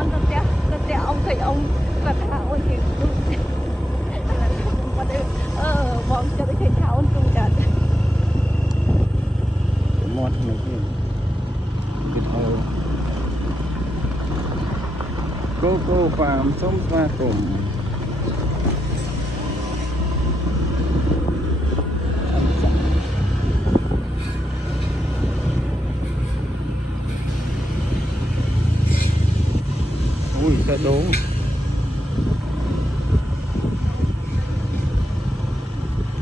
on the ông thầy ông và cả ôn thì vòng cho cái thầy thảo trung trận mót này cái thầu Coco Farm sống pha cùng ui cái đốn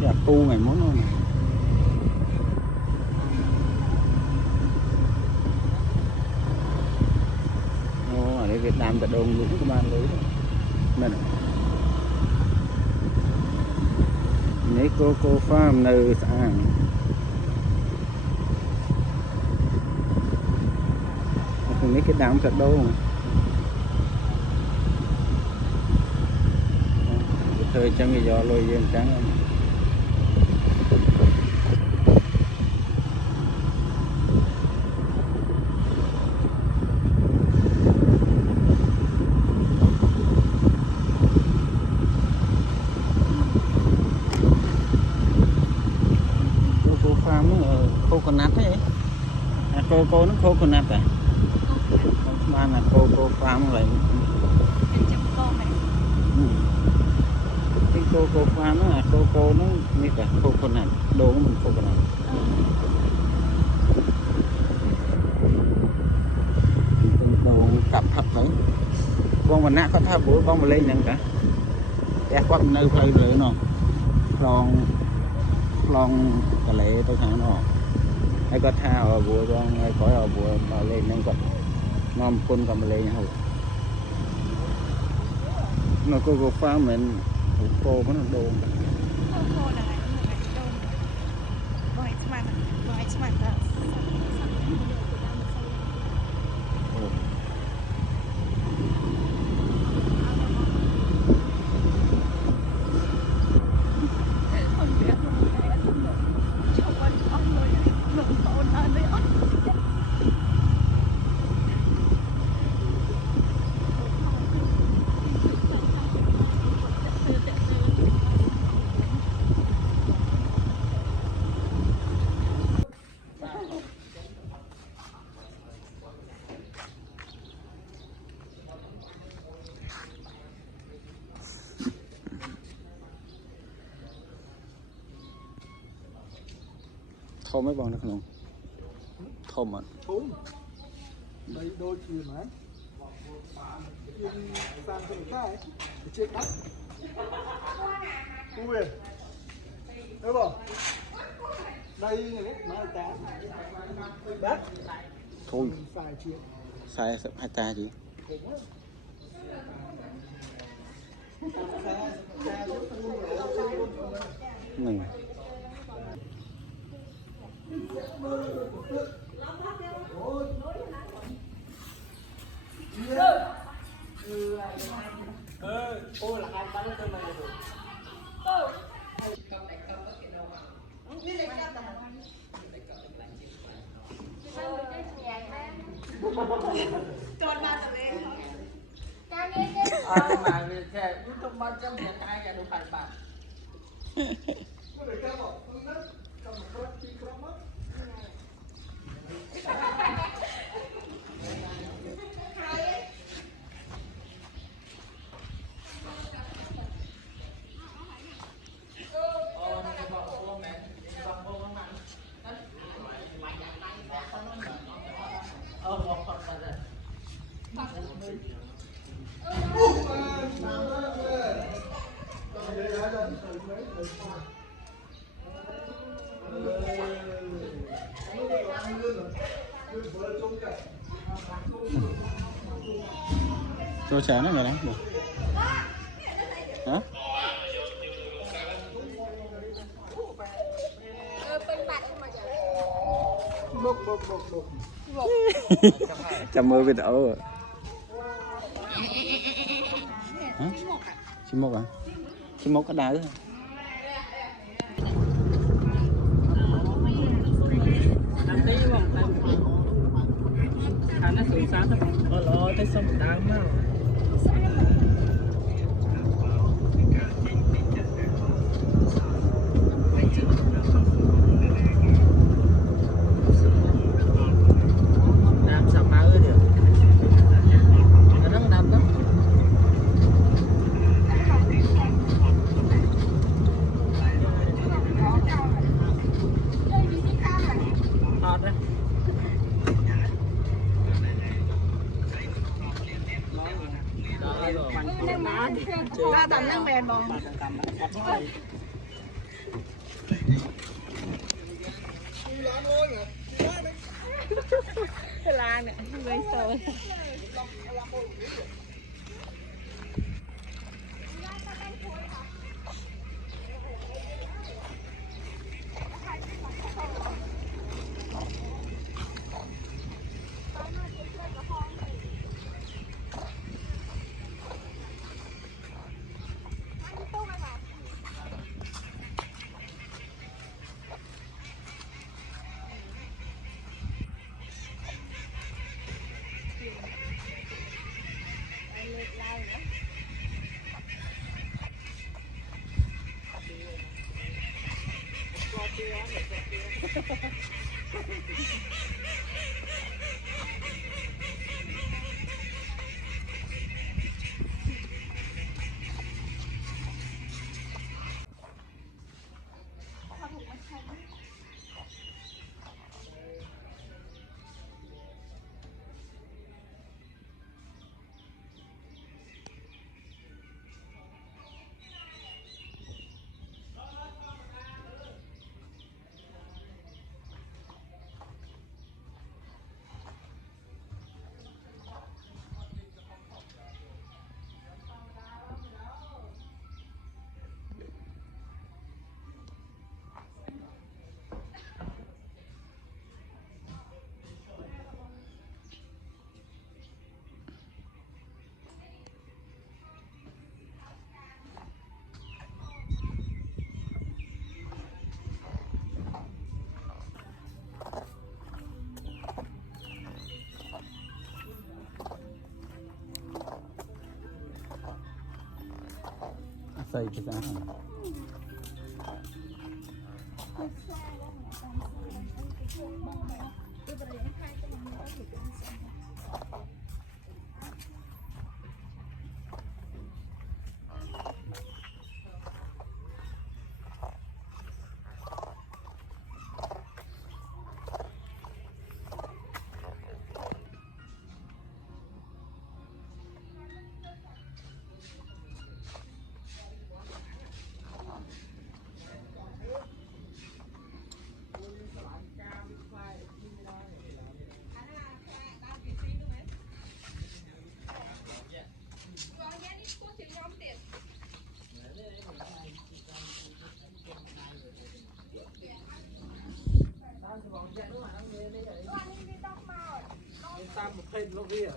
đẹp tu ngày món luôn ở đây Việt Nam tại đồn lũng các bạn lấy này mấy Coco Farm nơi xã mấy cái đám thật đâu thời chẳng cái gió lôi yên trắng Coco Farm nó coconut ấy Coco nó coconut à bạn là Coco Farm lại cái Coco Farm nó là Coco nó như cả coconut đồ của mình coconut đồ cặp thật đấy con mình nát có tháp bữa con mà lên nè cả đẹp quá mình nơi phơi lửa nó lon cả lệ tôi thằng nó hay có thao ở bùa con hay khỏi ở bùa mà lên nên còn ngon con còn mà lên nhau nó Coco Farm mình cô nó đồ thôm mấy bọn được không thôm ạ thôm đây đôi chuyền mà chuyền sang cái cái trên đất không về thấy không đây mà cá đất thôi xài chuyện sai 2 ta gì mình ôi là hai bắn cái này rồi tròn ba tập em mà về kẻ YouTube bao trăm hiện tại cả đủ phải bạn cho chén nó mày đấy được hả chăm mơ với đậu hả chim mốc à chim mốc có đá nữa nó sủi sáng thôi. tới xong đám á đám sao máu được nó đang đám đó hot đấy ra tầm năng bèn bò là nè gây sôi xây cái giá tam một thêm nó kia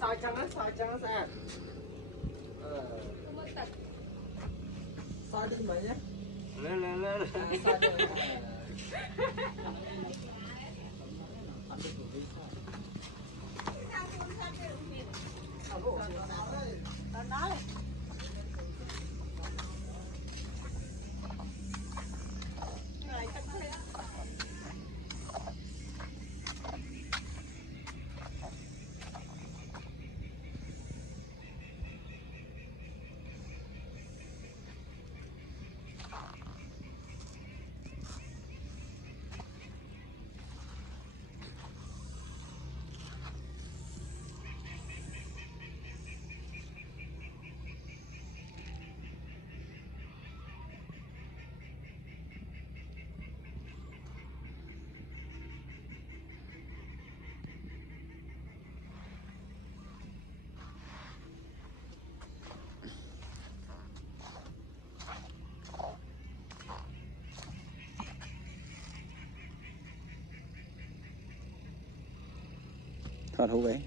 soi chân nó sao soi chân vậy nhé lên thoát hú ấy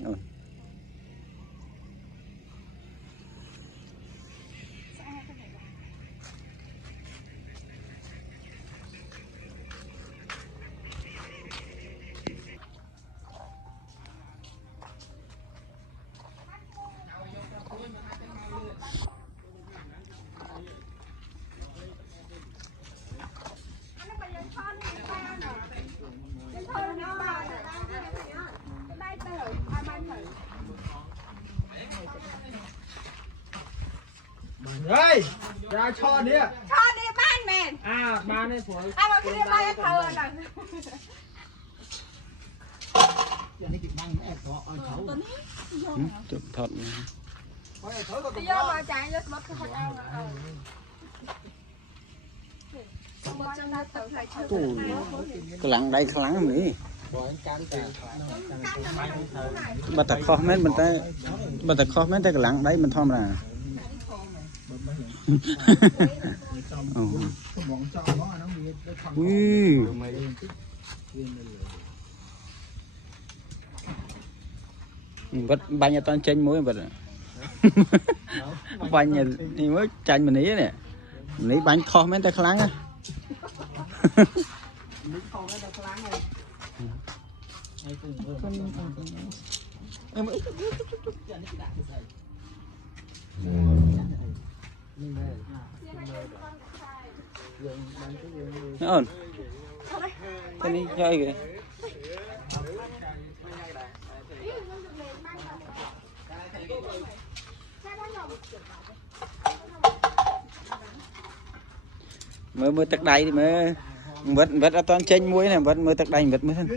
เฮ้ยยาช่อเนี่ย ช่อนี่บ้านแมน มาในผัว เอามาขึ้นบ้านเธอหน่อย อย่างนี้ติดบ้านแอบตัวเอาเขา จุดถอด đi vô mà chạy lên mất cái ao rồi cái lặng đây cái lặng mỹ บ่อยการแต่ bà ta kho mấy mình ta bà ta kho mấy ta cái lặng đấy mình thom ra มองจ้องว่าน้องมีได้ทำ vật bao nhiêu toàn tranh muối vật bao nhiêu thì mới tranh mình ý nè mình ý bánh kho mấy ta cái lặng á nó ổn cái này chơi kìa mới tắc đầy thì mới vật ở toàn tranh muối này vật mới tắc đầy vật mới thân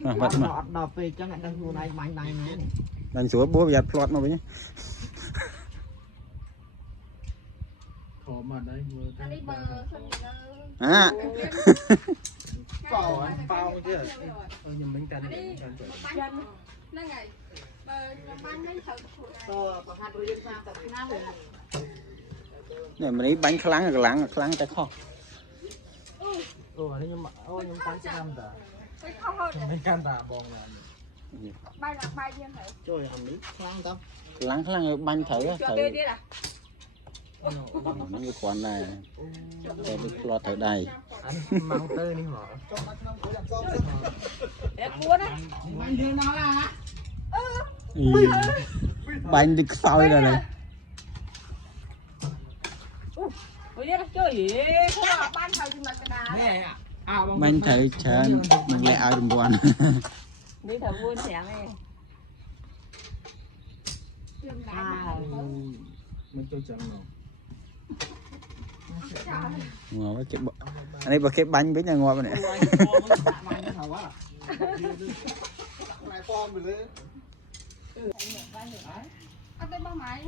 vật mà đánh xuống bố giặt plot mà với nhá ขอมาได้เบอร์ anh đi bờ xong rồi à เปล่าเปล่าเจ้ายังไม่กัน bánh nó ngày bờ bánh nó thật này mình ý bánh kháng tay kho อันนี้ยังยังตั้งใจทำแต่ cái không hơn ไม่การตาบองเลย bay là bay như thế ช่วยทำนี้ครั้งต้อง kháng bánh thử cho đi đi là nó cái khoản này để đi plot ở đây อันมังเตอร์นี่หรอ đẹp cuốn á Mày đưa nó ra hả? bánh đi soi rồi này ui đi chơi gì không là ban thầu thì mà cái đá Nè bánh thử chán mình lại ao đừng buồn đi thầu buôn xẻng này Mình cho chẳng nào ngon quá cái anh ấy bảo cái bánh với nhà ngon này Lại form rồi đấy ăn tên bao mày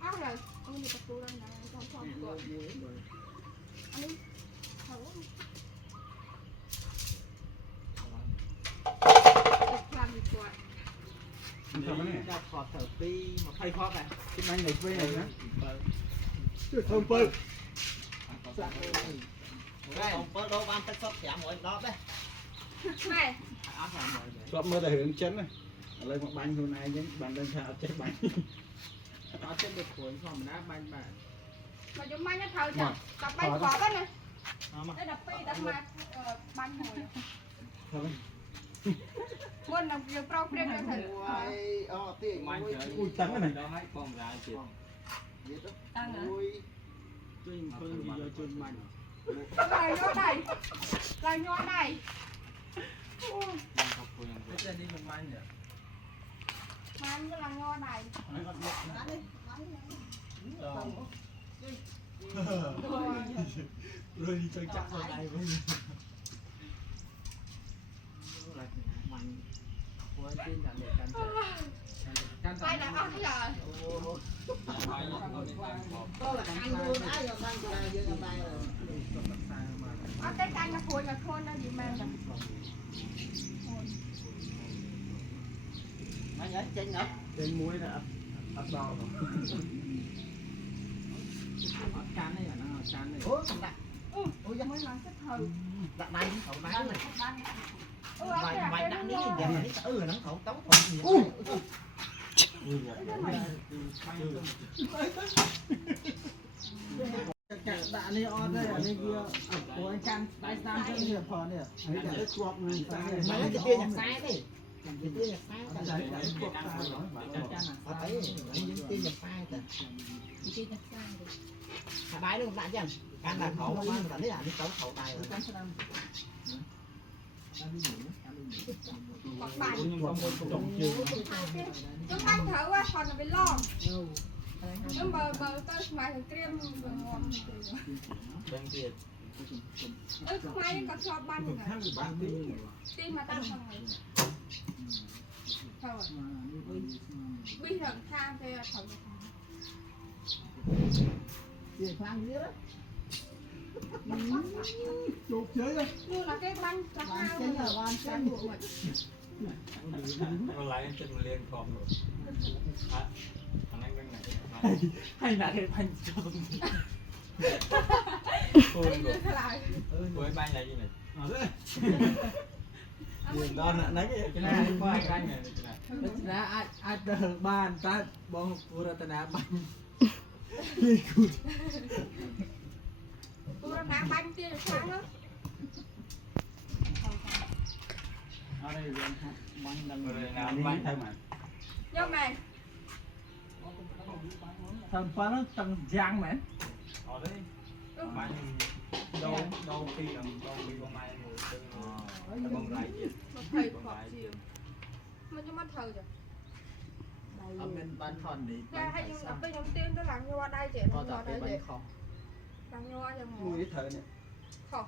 ăn rồi ôi như tập tu đây này con phong rồi ăn đi thầu làm gì rồi Đặt khọt thở ti mà phay khót này cái bánh này quê này nhá thơm phơi không có đâu ban tất sắp chạm mọi đó đấy này shop mới là hướng chấn này lấy một bánh hôm nay nhé bạn đang thao chơi bánh nó trên được cuốn phòng ná bánh bạn mà chúng mày nó thầu chẳng tập bánh khó cái này đây đập pi đập mặt bánh hồi muốn làm việc pro friend cho thử tiền ui tấn này tăng hả chuyên phương gì do chuyên mạnh là nhó này là nhó này cái trên đi mình mạnh nhỉ man cái là nhó này rồi đi chơi chắc rồi đây với mạnh với tên là để can bay là ăn giờ ăn cái canh là khôn nó gì mà trên muối là ấp đo rồi can này là nó can này ôi mới làm cái thầu đặt đây khẩu bán này mày mày mày đặt đi giờ mày nó khẩu tống gì đã này on đây này kia của anh can tay sam trên hiệp phở này đấy là cái chuột này mày lấy cái tia nhặt sai đi cái tia nhặt sai đấy là cái chuột ta rồi ở đấy những tia nhặt sai cả bài luôn bạn chứ can là khẩu mà tao thấy là đi tống khẩu này can sẽ làm Bọc bài. trồng chưa Chúng bánh thở quá còn là bị lo. Nhưng mà tôi mà thằng Triêm vừa ngon. đang tiền Mai còn cho bánh rồi. Tin mà tao không này. Thôi. Bây giờ tha về thằng. chụp chơi đây Như là cái bánh là cao chơi là ban cái chân bộ mật. nó lấy trên liên khom rồi thằng anh bên này hay là cái bánh trông ôi Như thế lại. với ban này gì này đó nãy cái này có anh này này ai đờ bàn ta bong Puratana bánh Tôi đang bánh kia sáng đó. ở đây bánh đang bánh thôi mà Nhưng mà thằng phá nó tăng giang mẹ ở đây bánh đâu khi làm đâu bị con mai ngồi từ con lại gì một thầy khọt chiều. Mà cho mắt thờ rồi. ở bên ban thòn đi Ra hay nhưng mà bây giờ tiên tôi làm như qua đây chị có làm tập đây cái chị. bánh khó Làm như qua cho mùi ngồi. ít thở nè Khọt.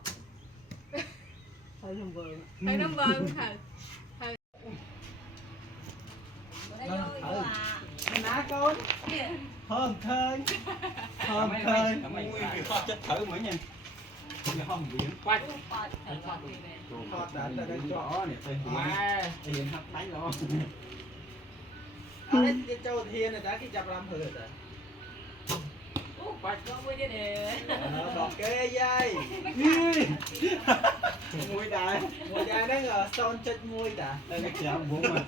thấy không vâng Thấy nó vâng thờ. ná con thơm thơi thơm thơi mùi chết thở mới nha không biển quay Hot đã đây rõ này tôi hiện hấp thấy rõ ở đây cái châu thiên này đã cái chập làm hư rồi nó đọt cái dây mùi đại mùi dây nó ngờ son chết mùi đã đây là chảo bốn mà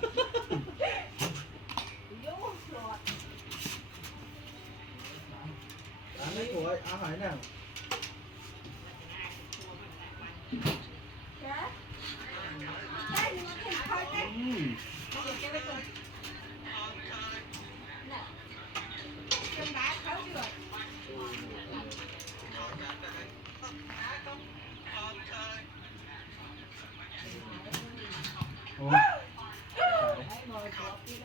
anh ấy của áo hỏi nào Đây nhưng mà thầy khơi đấy. Chân đá khơi chưa?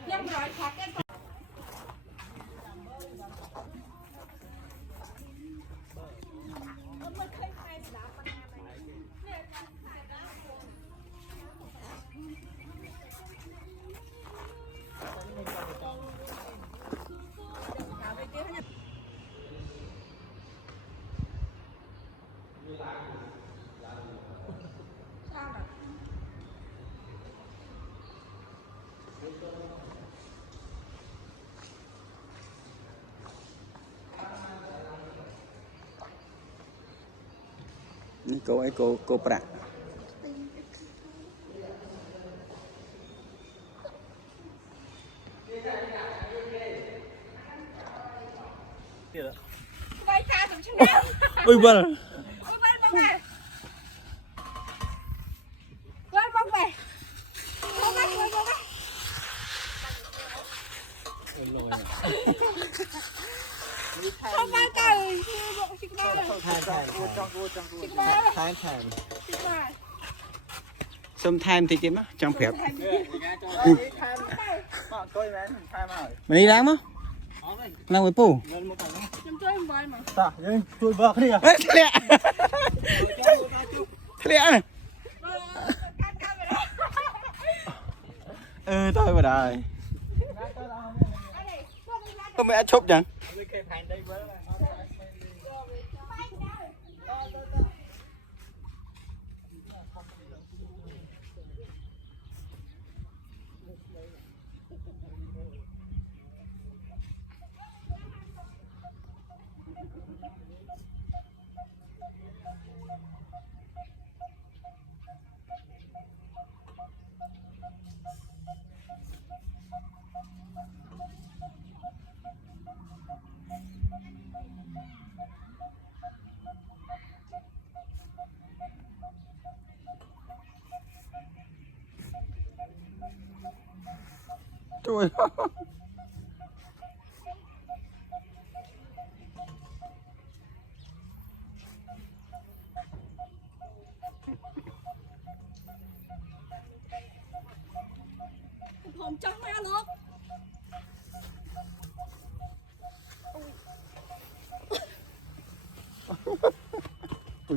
Nhưng rồi khọt cái sao rồi? cô ấy cô bạc Quay xa tụi chúng nào. ui vâng Ôi quay bông này. Quay bông về. Bông này, quay bông này. Không bao trời. Chị ba này. Chị ba này. Chị ba này. xôm time thì kiếm á trong phép coi mẹ thay mà mình đi đáng không làm với pù Em chơi em bơi mà. ta nhưng tôi vợ đi à ê thế lẹ thế lẹ này Cắt cắt về đó. thôi vào đời không mẹ chụp chẳng trời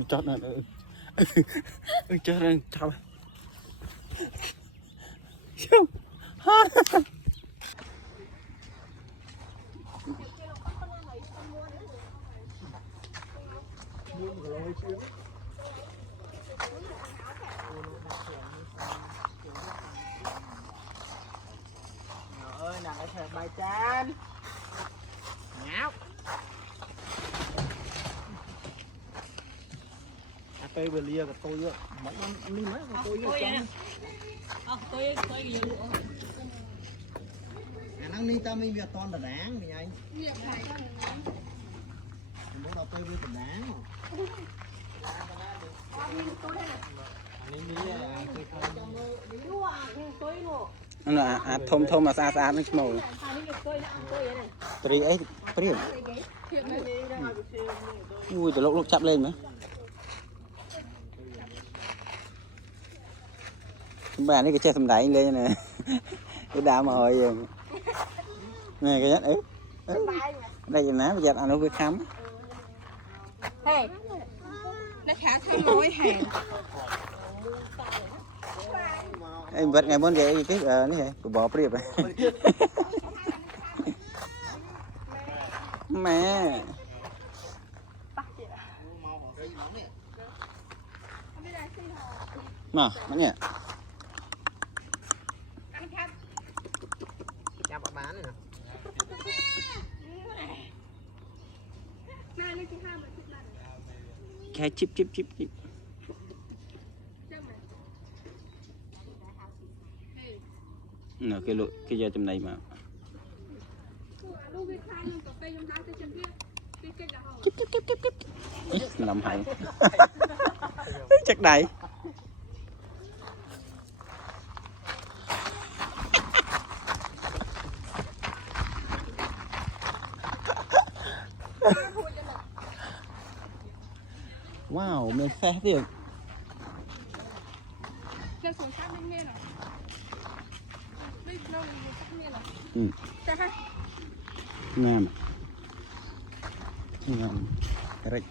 chót nữa chót lên chào không ơi nè cái thằng bài chan ngáo cây vừa lia của tôi nữa mấy năm đi mấy của tôi nữa tôi nhiều luôn năng đi ta mình việc toàn là đáng mình anh mình muốn đọc tôi với đáng là thôm mà xa nó màu tri ấy priệp ui từ lúc chắp lên nữa bà này cái che thầm đáy lên nè cái đá mà hồi này cái nhất ấy đây là ná bây giờ ăn nó với khám hey nó khá thơm mối hèn em vật ngày bốn vậy cái này của bò priệp này mẹ mà nhỉ chào bà bán nè cái chip nó cái lụi cái giờ trong này mà chip làm hay chắc đầy wow mình xe tiền nam correct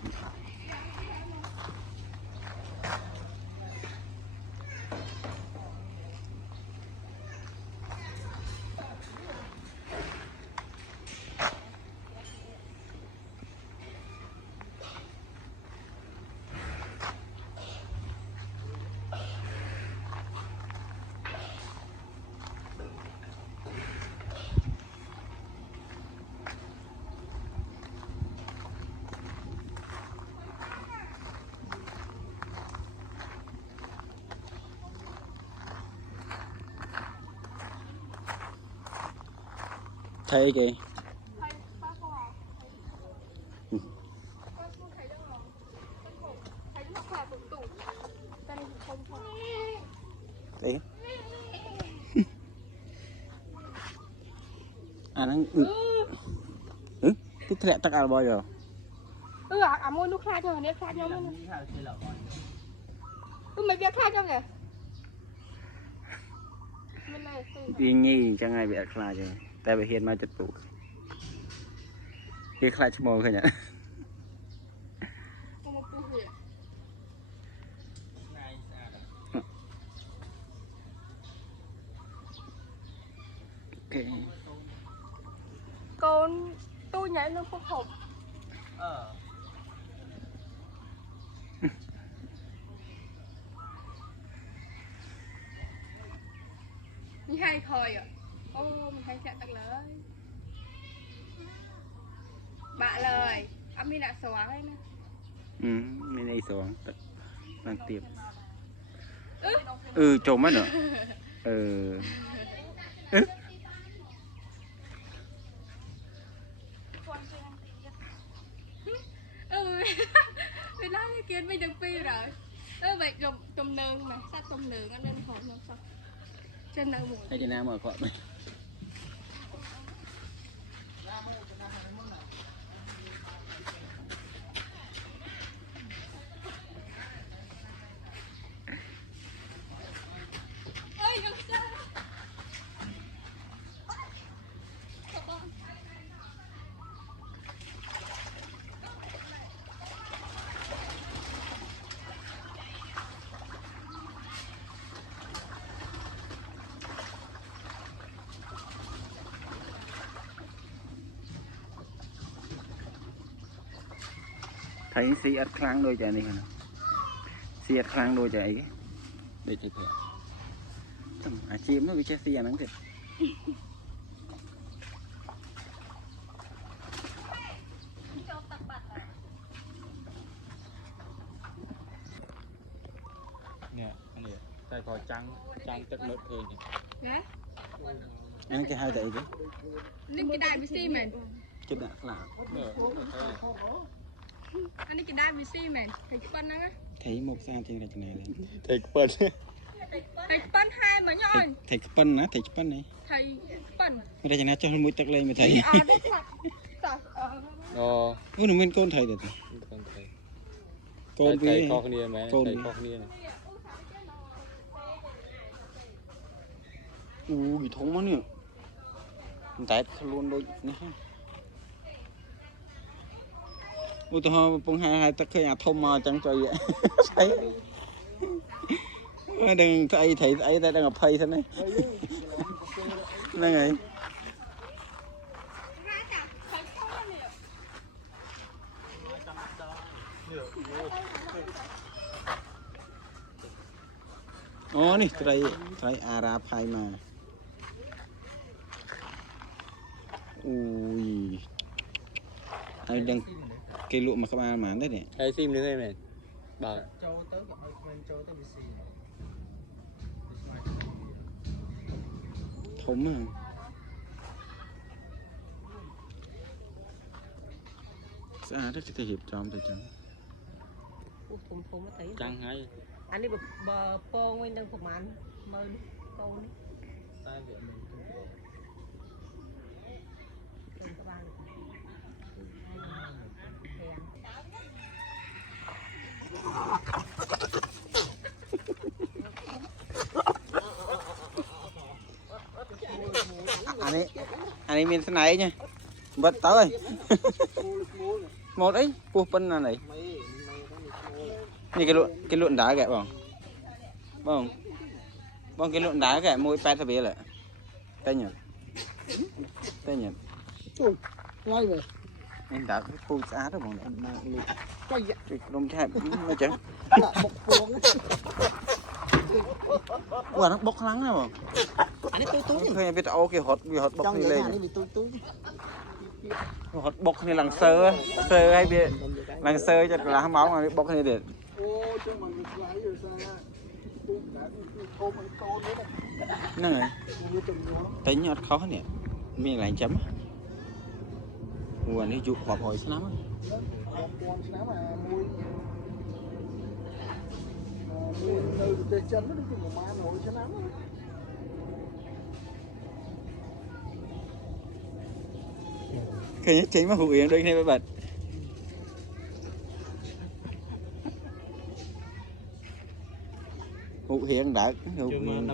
thấy kì đấy nó cái thẹn tắc ao bao giờ mua nước khai cho nên khai nhau mấy việc khai cho kìa đi nhi chẳng ai bị khai chứ tại vì hiện mai chật tụ cái khai cho mồ thôi nhỉ ok con tôi nhảy lên phúc hộp đi hai khơi à ô mình hay chạy tặng lời bạn lời âm đi đã xóa ấy nè mình đây xuống đang tiệm trộm mất nữa mình nói cái kiến mình được phi rồi vậy tôm nương mà sát tôm nương ăn lên hồn không sao chân nào mùi hay cho nam mở khỏi thấy xì ớt kháng đôi chạy này hả xì ớt kháng đôi chạy để chạy thẻ chim nó bị chết xì nắng thiệt nè anh này tay cò trắng tất mệt thôi Nè, anh cái hai chạy chứ linh cái đài BC mày. chụp đã là Anh cái đài BC mày, thầy phân á. thấy một sao trên này này thầy phân Thầy phân hai mà nhoi. thầy phân á thầy phân này Thầy phân. đây này cho mũi tắc lên mà thấy À đúng rồi. ôi nó bên con thầy được con thầy với kho kia mẹ con thầy kho kia này ui thống quá nè tại luôn đôi nè ôi tôi phong hai tắc cái nhà thông mà chẳng cho vậy thấy đừng thấy ấy đang gặp thầy thế này này này oh nih try Arab hai mà ui ai đang cây lụa mà các bạn mán đấy nè thầy sim đến đây mẹ bảo thống mà sao rất thể hiệp trong thì chẳng thùng mới thấy trăng hay anh đi bờ po nguyên đang phục màn mơ po đi tai viện mình anh ấy miền thế này nha bật tới một ấy cua phân là này như cái lụn đá kìa bông cái lụn đá kìa môi pet thật là tay nhật ngay về em đã cái khu xã đó bọn em mang luôn quay vậy cái đông chai nó chẳng bọc buông quả nó bốc lắng nào anh ấy túi thôi biết ô cái hột bốc trong đi vậy lên anh ấy bị túi hột bốc này lằng sơ hay bị lằng sơ cho là máu mà bốc này để ô chứ mà mình lái rồi sao tôi đã ôm cái con đấy nè này tính nhọt khó nè mình lại chấm nguồn đi chụp hộp hồi lắm con mà mui nơi để chân nó đi cùng mà nổi cho lắm khi nhất chính mà hữu yến đây này các bạn hữu hiền đã hữu hiền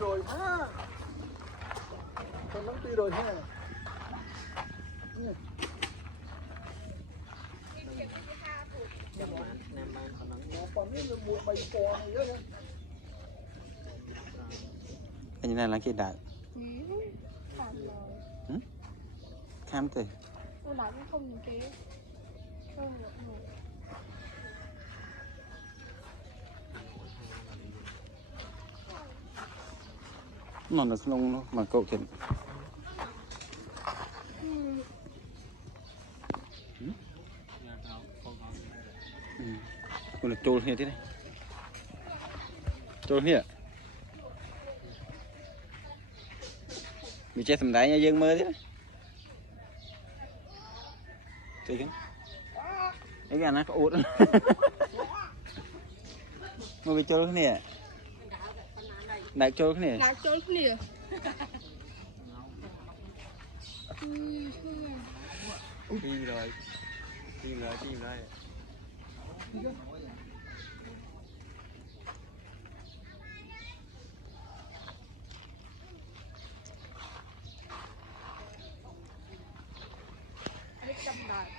rồi ha con nó đi rồi ha anh này là cái đại cam từ Tôi lại cũng không nhìn kế. nó lông mà cậu thì còn là trôi như thế này trôi như bị chết thầm đáy nha dương mơ thế thấy không cái gà nó có út mà bị trôi thế này đại trôi thế này Lạc trôi cái nè. chim rồi Anh cầm đài.